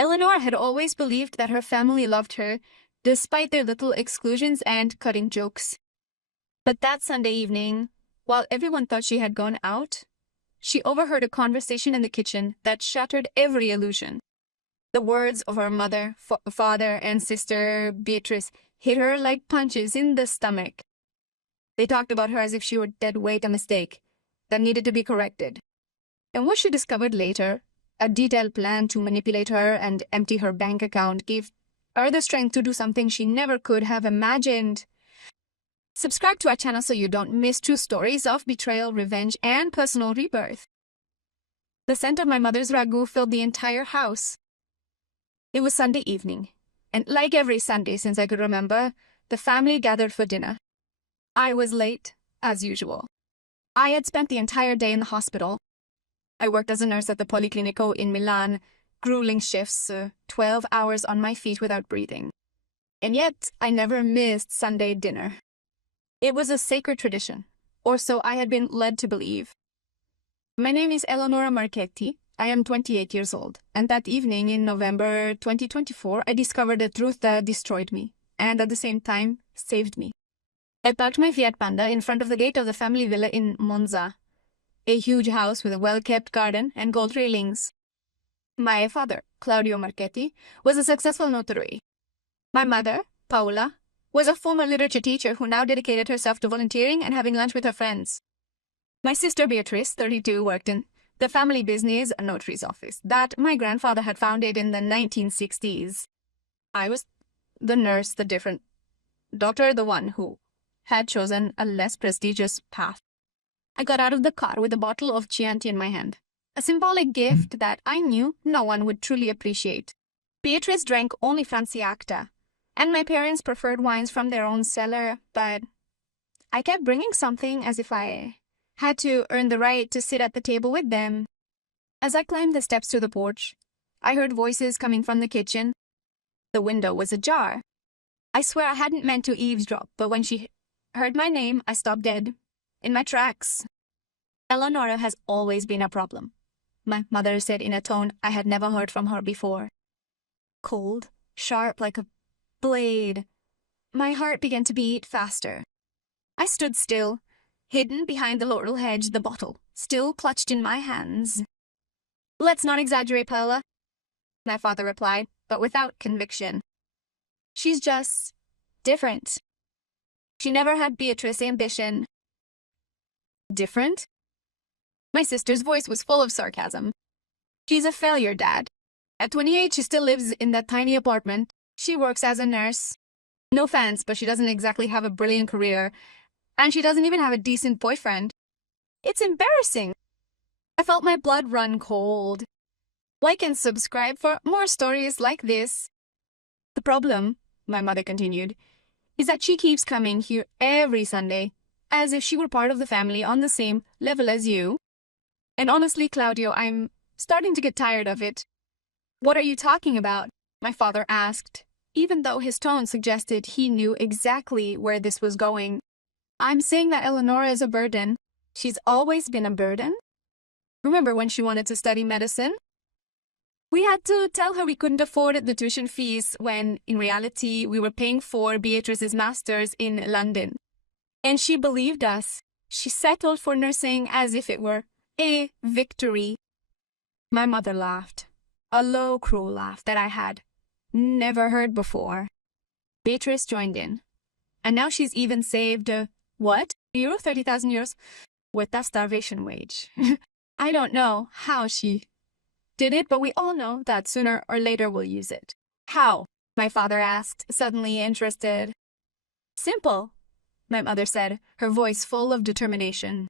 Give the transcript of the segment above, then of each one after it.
Eleanor had always believed that her family loved her, despite their little exclusions and cutting jokes. But that Sunday evening, while everyone thought she had gone out, she overheard a conversation in the kitchen that shattered every illusion. The words of her mother, father, and sister, Beatrice, hit her like punches in the stomach. They talked about her as if she were dead weight, a mistake that needed to be corrected. And what she discovered later, a detailed plan to manipulate her and empty her bank account, gave her the strength to do something she never could have imagined. Subscribe to our channel so you don't miss true stories of betrayal, revenge, and personal rebirth. The scent of my mother's ragu filled the entire house. It was Sunday evening, and like every Sunday since I could remember, the family gathered for dinner. I was late, as usual. I had spent the entire day in the hospital. I worked as a nurse at the Policlinico in Milan, grueling shifts, 12 hours on my feet without breathing. And yet, I never missed Sunday dinner. It was a sacred tradition, or so I had been led to believe. My name is Eleonora Marchetti. I am 28 years old, and that evening in November 2024, I discovered a truth that destroyed me, and at the same time, saved me. I parked my Fiat Panda in front of the gate of the family villa in Monza, a huge house with a well-kept garden and gold railings. My father, Claudio Marchetti, was a successful notary. My mother, Paola, was a former literature teacher who now dedicated herself to volunteering and having lunch with her friends. My sister Beatrice, 32, worked in the family business, a notary's office, that my grandfather had founded in the 1960s. I was the nurse, the different doctor, the one who had chosen a less prestigious path. I got out of the car with a bottle of Chianti in my hand, a symbolic gift that I knew no one would truly appreciate. Beatrice drank only Franciacorta, and my parents preferred wines from their own cellar, but I kept bringing something as if I had to earn the right to sit at the table with them. As I climbed the steps to the porch, I heard voices coming from the kitchen. The window was ajar. I swear I hadn't meant to eavesdrop, but when she heard my name, I stopped dead, in my tracks. Eleonora has always been a problem, my mother said in a tone I had never heard from her before. Cold, sharp like a blade. My heart began to beat faster. I stood still, hidden behind the laurel hedge, the bottle still clutched in my hands. Let's not exaggerate, Paola, my father replied, but without conviction. She's just different. She never had Beatrice's ambition. Different? My sister's voice was full of sarcasm. She's a failure, Dad. At 28, she still lives in that tiny apartment. She works as a nurse. No offense, but she doesn't exactly have a brilliant career. And she doesn't even have a decent boyfriend. It's embarrassing. I felt my blood run cold. Like and subscribe for more stories like this. The problem, my mother continued, is that she keeps coming here every Sunday, as if she were part of the family on the same level as you. And honestly, Claudio, I'm starting to get tired of it. What are you talking about? My father asked, even though his tone suggested he knew exactly where this was going. I'm saying that Eleonora is a burden. She's always been a burden. Remember when she wanted to study medicine? We had to tell her we couldn't afford the tuition fees when, in reality, we were paying for Beatrice's master's in London. And she believed us. She settled for nursing as if it were a victory. My mother laughed, a low, cruel laugh that I had never heard before. Beatrice joined in. And now she's even saved, what? Euro? 30,000 euros? With that starvation wage. I don't know how she did it, but we all know that sooner or later we'll use it. How? My father asked, suddenly interested. Simple, my mother said, her voice full of determination.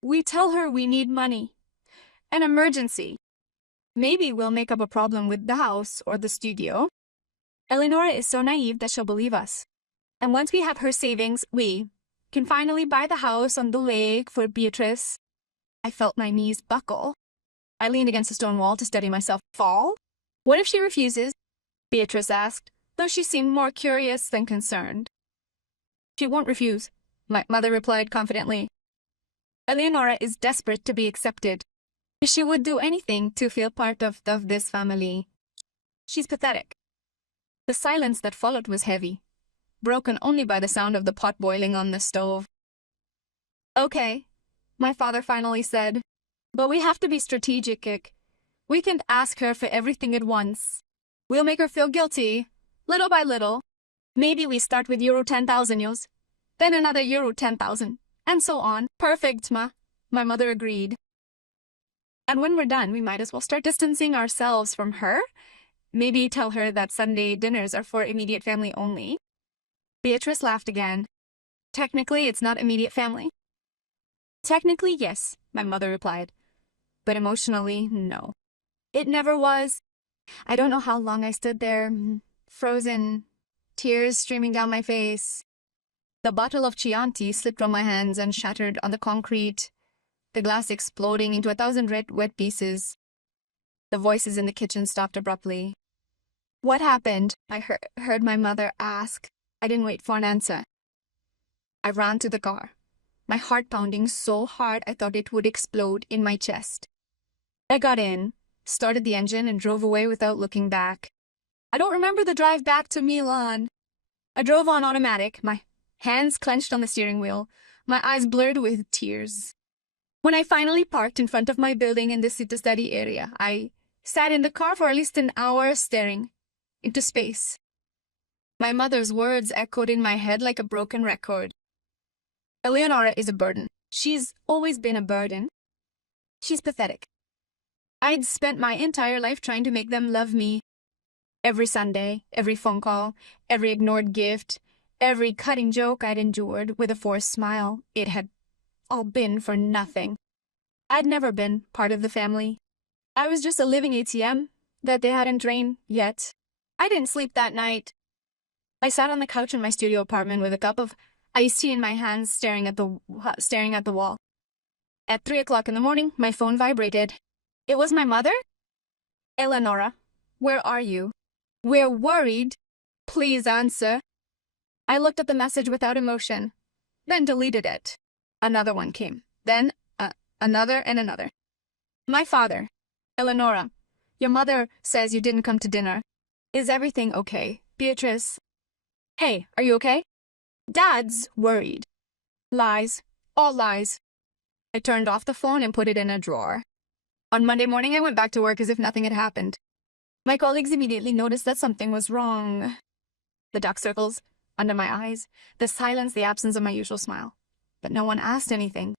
We tell her we need money. An emergency. Maybe we'll make up a problem with the house or the studio. Eleonora is so naive that she'll believe us. And once we have her savings, we can finally buy the house on the lake for Beatrice. I felt my knees buckle. I leaned against a stone wall to steady myself. Fall? What if she refuses? Beatrice asked, though she seemed more curious than concerned. She won't refuse, my mother replied confidently. Eleonora is desperate to be accepted. She would do anything to feel part of this family. She's pathetic. The silence that followed was heavy, broken only by the sound of the pot boiling on the stove. Okay, my father finally said, but we have to be strategic. We can't ask her for everything at once. We'll make her feel guilty, little by little. Maybe we start with euro 10,000 euros, then another euro 10,000, and so on. Perfect, ma. My mother agreed. And when we're done, we might as well start distancing ourselves from her. Maybe tell her that Sunday dinners are for immediate family only. Beatrice laughed again. Technically, it's not immediate family. Technically, yes, my mother replied. But emotionally, no. It never was. I don't know how long I stood there, frozen, tears streaming down my face. The bottle of Chianti slipped from my hands and shattered on the concrete, the glass exploding into 1,000 red, wet pieces. The voices in the kitchen stopped abruptly. What happened? I heard my mother ask. I didn't wait for an answer. I ran to the car, my heart pounding so hard I thought it would explode in my chest. I got in, started the engine, and drove away without looking back. I don't remember the drive back to Milan. I drove on automatic, my hands clenched on the steering wheel, my eyes blurred with tears. When I finally parked in front of my building in the city study area, I sat in the car for at least an hour staring into space. My mother's words echoed in my head like a broken record. Eleonora is a burden. She's always been a burden. She's pathetic. I'd spent my entire life trying to make them love me. Every Sunday, every phone call, every ignored gift, every cutting joke I'd endured with a forced smile, it had all been for nothing. I'd never been part of the family. I was just a living ATM that they hadn't drained yet. I didn't sleep that night. I sat on the couch in my studio apartment with a cup of iced tea in my hands, staring at the wall. At 3 o'clock in the morning, my phone vibrated. It was my mother? Eleonora, where are you? We're worried. Please answer. I looked at the message without emotion, then deleted it. Another one came. Then, another and another. My father. Eleonora, your mother says you didn't come to dinner. Is everything okay? Beatrice. Hey, are you okay? Dad's worried. Lies. All lies. I turned off the phone and put it in a drawer. On Monday morning, I went back to work as if nothing had happened. My colleagues immediately noticed that something was wrong. The dark circles under my eyes, the silence, the absence of my usual smile. But no one asked anything.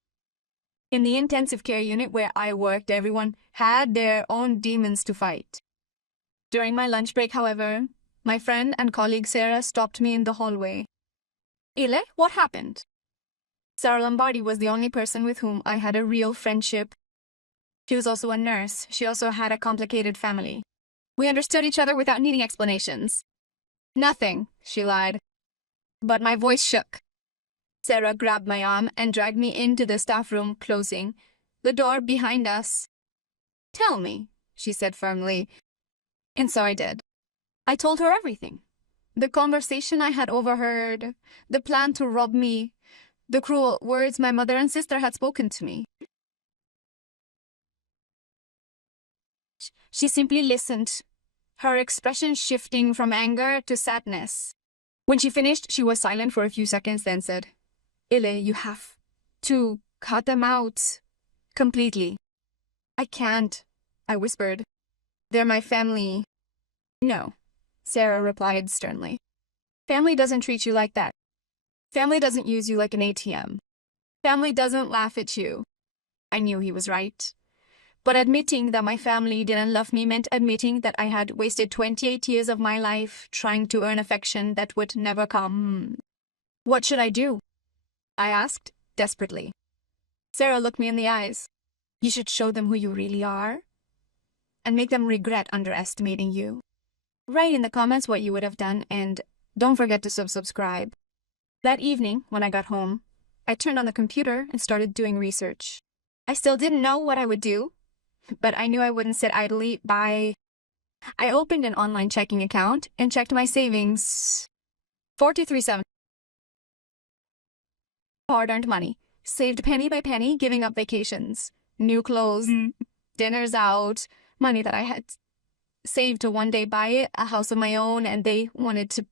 In the intensive care unit where I worked, everyone had their own demons to fight. During my lunch break, however, my friend and colleague Sarah stopped me in the hallway. Ile, what happened? Sarah Lombardi was the only person with whom I had a real friendship. She was also a nurse. She also had a complicated family. We understood each other without needing explanations. Nothing, she lied. But my voice shook. Sarah grabbed my arm and dragged me into the staff room, closing the door behind us. Tell me, she said firmly. And so I did. I told her everything. The conversation I had overheard, the plan to rob me, the cruel words my mother and sister had spoken to me. She simply listened, her expression shifting from anger to sadness. When she finished, she was silent for a few seconds, then said, Ile, you have to cut them out completely. I can't, I whispered. They're my family. No, Sarah replied sternly. Family doesn't treat you like that. Family doesn't use you like an ATM. Family doesn't laugh at you. I knew he was right. But admitting that my family didn't love me meant admitting that I had wasted 28 years of my life trying to earn affection that would never come. What should I do? I asked, desperately. Sarah looked me in the eyes. You should show them who you really are and make them regret underestimating you. Write in the comments what you would have done, and don't forget to subscribe. That evening, when I got home, I turned on the computer and started doing research. I still didn't know what I would do, but I knew I wouldn't sit idly by. I opened an online checking account and checked my savings. 43.7. Hard-earned money, saved penny by penny, giving up vacations, new clothes, dinners out, money that I had saved to one day buy a house of my own, and they wanted to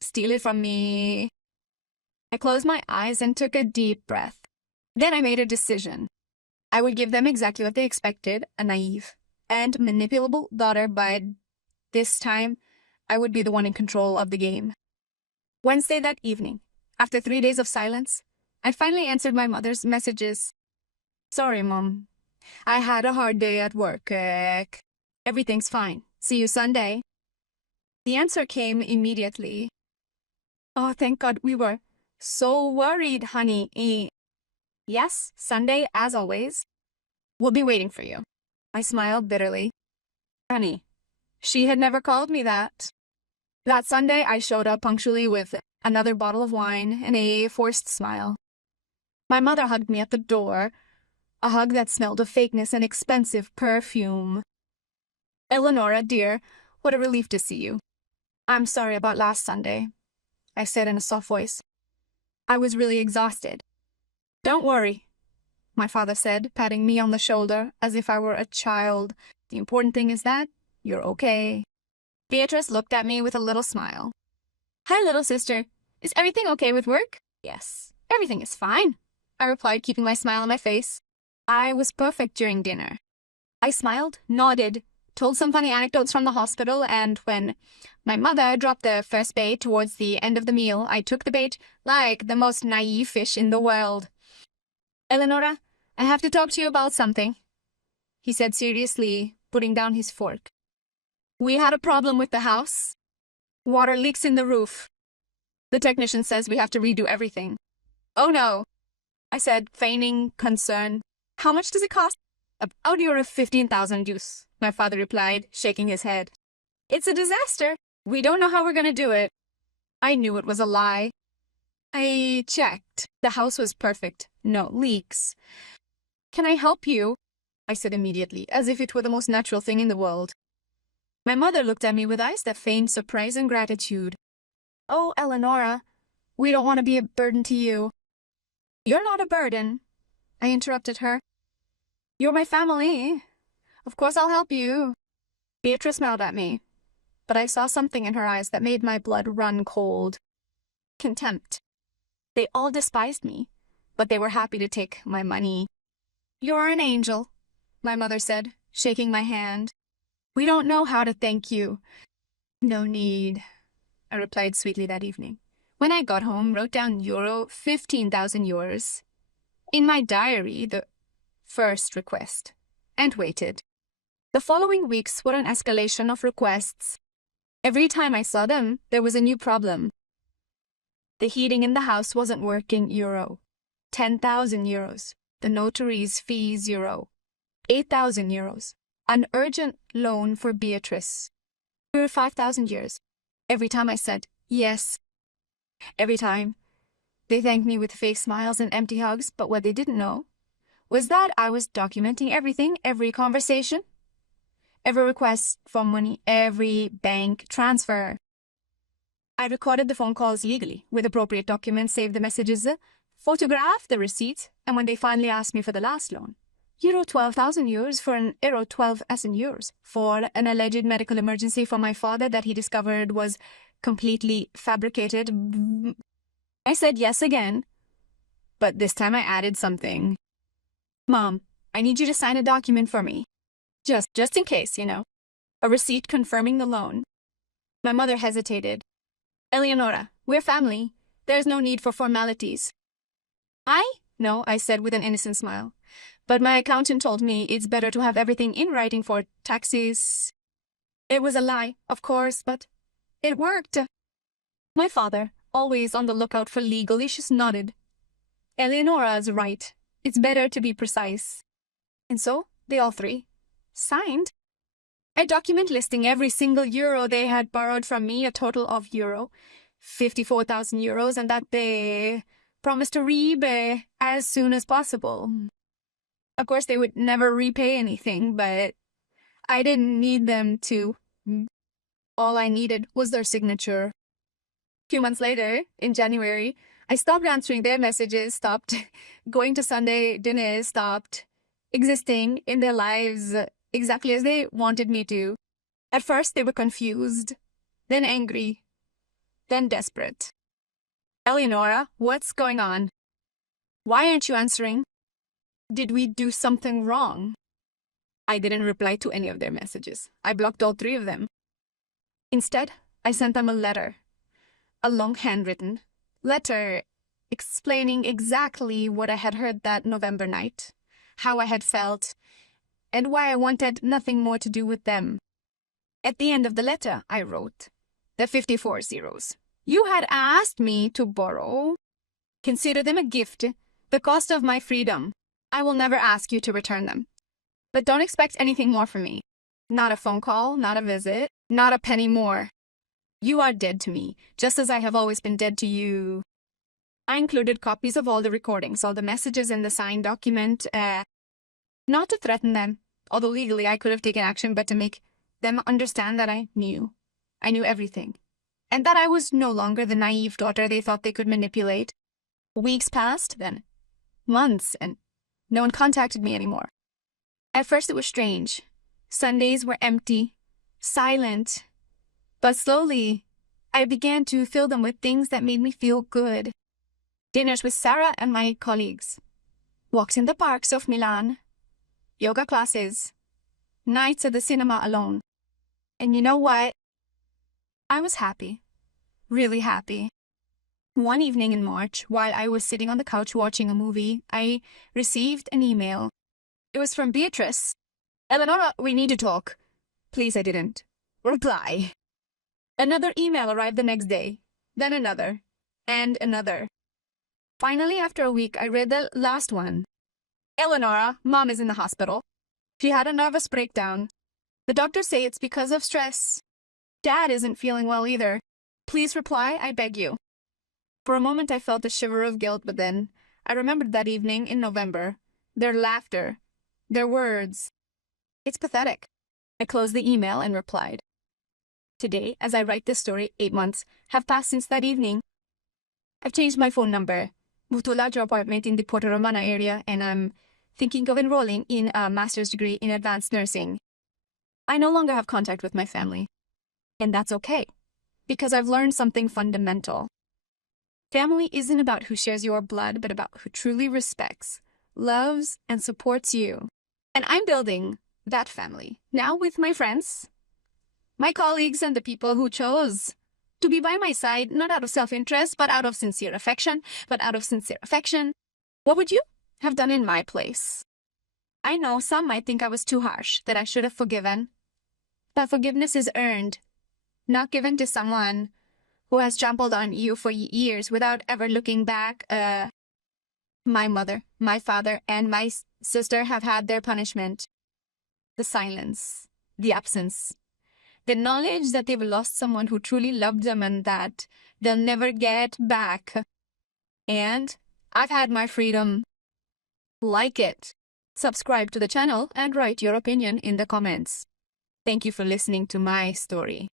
steal it from me. I closed my eyes and took a deep breath. Then I made a decision. I would give them exactly what they expected, a naive and manipulable daughter, but this time I would be the one in control of the game. Wednesday that evening, after 3 days of silence, I finally answered my mother's messages. Sorry, Mom. I had a hard day at work. Everything's fine. See you Sunday. The answer came immediately. Oh, thank God, we were so worried, honey. Yes, Sunday, as always. We'll be waiting for you. I smiled bitterly. Honey, she had never called me that. That Sunday, I showed up punctually with another bottle of wine and a forced smile. My mother hugged me at the door, a hug that smelled of fakeness and expensive perfume. Eleonora, dear, what a relief to see you. I'm sorry about last Sunday, I said in a soft voice. I was really exhausted. Don't worry, my father said, patting me on the shoulder as if I were a child. The important thing is that you're okay. Beatrice looked at me with a little smile. Hi, little sister. Is everything okay with work? Yes, everything is fine, I replied, keeping my smile on my face. I was perfect during dinner. I smiled, nodded, told some funny anecdotes from the hospital, and when my mother dropped the first bait towards the end of the meal, I took the bait like the most naive fish in the world. Eleonora, I have to talk to you about something, he said seriously, putting down his fork. We had a problem with the house. Water leaks in the roof. The technician says we have to redo everything. Oh no, I said, feigning concern. How much does it cost? About euro 15,000 euros, my father replied, shaking his head. It's a disaster. We don't know how we're going to do it. I knew it was a lie. I checked. The house was perfect. No leaks. Can I help you? I said immediately, as if it were the most natural thing in the world. My mother looked at me with eyes that feigned surprise and gratitude. Oh, Eleonora, we don't want to be a burden to you. You're not a burden, I interrupted her. You're my family. Of course I'll help you. Beatrice smiled at me, but I saw something in her eyes that made my blood run cold. Contempt. They all despised me, but they were happy to take my money. You're an angel, my mother said, shaking my hand. We don't know how to thank you. No need, I replied sweetly that evening. When I got home, wrote down euro 15,000 euros in my diary, the first request, and waited. The following weeks were an escalation of requests. Every time I saw them, there was a new problem. The heating in the house wasn't working, euro 10,000 euros. The notary's fees, euro 8,000 euros. An urgent loan for Beatrice, euro 5,000 euros. Every time I said yes. Every time. They thanked me with fake smiles and empty hugs, but what they didn't know was that I was documenting everything, every conversation, every request for money, every bank transfer. I recorded the phone calls legally, with appropriate documents, saved the messages, photographed the receipts, and when they finally asked me for the last loan, euro 12,000 euros for an euro 12,000 euros for an alleged medical emergency for my father that he discovered was completely fabricated. I said yes again, but this time I added something. Mom, I need you to sign a document for me. Just in case, you know. A receipt confirming the loan. My mother hesitated. Eleonora, we're family. There's no need for formalities. No, I said with an innocent smile. But my accountant told me it's better to have everything in writing for taxes. It was a lie, of course, but it worked. My father, always on the lookout for legal issues, nodded. Eleonora's right. It's better to be precise. And so, they all three signed. A document listing every single euro they had borrowed from me, a total of euro 54,000 euros, and that they promised to repay as soon as possible. Of course, they would never repay anything, but I didn't need them to. All I needed was their signature. A few months later, in January, I stopped answering their messages, stopped going to Sunday dinners, stopped existing in their lives exactly as they wanted me to. At first, they were confused, then angry, then desperate. Eleonora, what's going on? Why aren't you answering? Did we do something wrong? I didn't reply to any of their messages. I blocked all three of them. Instead, I sent them a letter. A long handwritten letter explaining exactly what I had heard that November night, how I had felt, and why I wanted nothing more to do with them. At the end of the letter, I wrote, the 54 zeros. You had asked me to borrow. Consider them a gift, the cost of my freedom. I will never ask you to return them. But don't expect anything more from me. Not a phone call, not a visit, not a penny more. You are dead to me, just as I have always been dead to you. I included copies of all the recordings, all the messages in the signed document, not to threaten them, although legally I could have taken action, but to make them understand that I knew everything, and that I was no longer the naive daughter they thought they could manipulate. Weeks passed, then months, and no one contacted me anymore. At first it was strange. Sundays were empty, silent, but slowly I began to fill them with things that made me feel good. Dinners with Sarah and my colleagues, walks in the parks of Milan, yoga classes, nights at the cinema alone. And you know what? I was happy, really happy. One evening in March, while I was sitting on the couch watching a movie, I received an email. It was from Beatrice. Eleonora, we need to talk. Please, I didn't reply. Another email arrived the next day, then another, and another. Finally, after a week, I read the last one. Eleonora, Mom is in the hospital. She had a nervous breakdown. The doctors say it's because of stress. Dad isn't feeling well either. Please reply, I beg you. For a moment I felt a shiver of guilt, but then I remembered that evening in November. Their laughter. Their words. It's pathetic. I closed the email and replied. Today, as I write this story, 8 months have passed since that evening. I've changed my phone number, moved to a larger apartment in the Porto Romana area, and I'm thinking of enrolling in a master's degree in advanced nursing. I no longer have contact with my family. And that's okay, because I've learned something fundamental. Family isn't about who shares your blood, but about who truly respects, loves, and supports you. And I'm building that family, now with my friends, my colleagues, and the people who chose to be by my side, not out of self-interest, but out of sincere affection. What would you have done in my place? I know some might think I was too harsh, that I should have forgiven. But forgiveness is earned, not given to someone who has trampled on you for years without ever looking back. My mother, my father, and my sister have had their punishment. The silence, the absence, the knowledge that they've lost someone who truly loved them and that they'll never get back. And I've had my freedom. Like it. Subscribe to the channel and write your opinion in the comments. Thank you for listening to my story.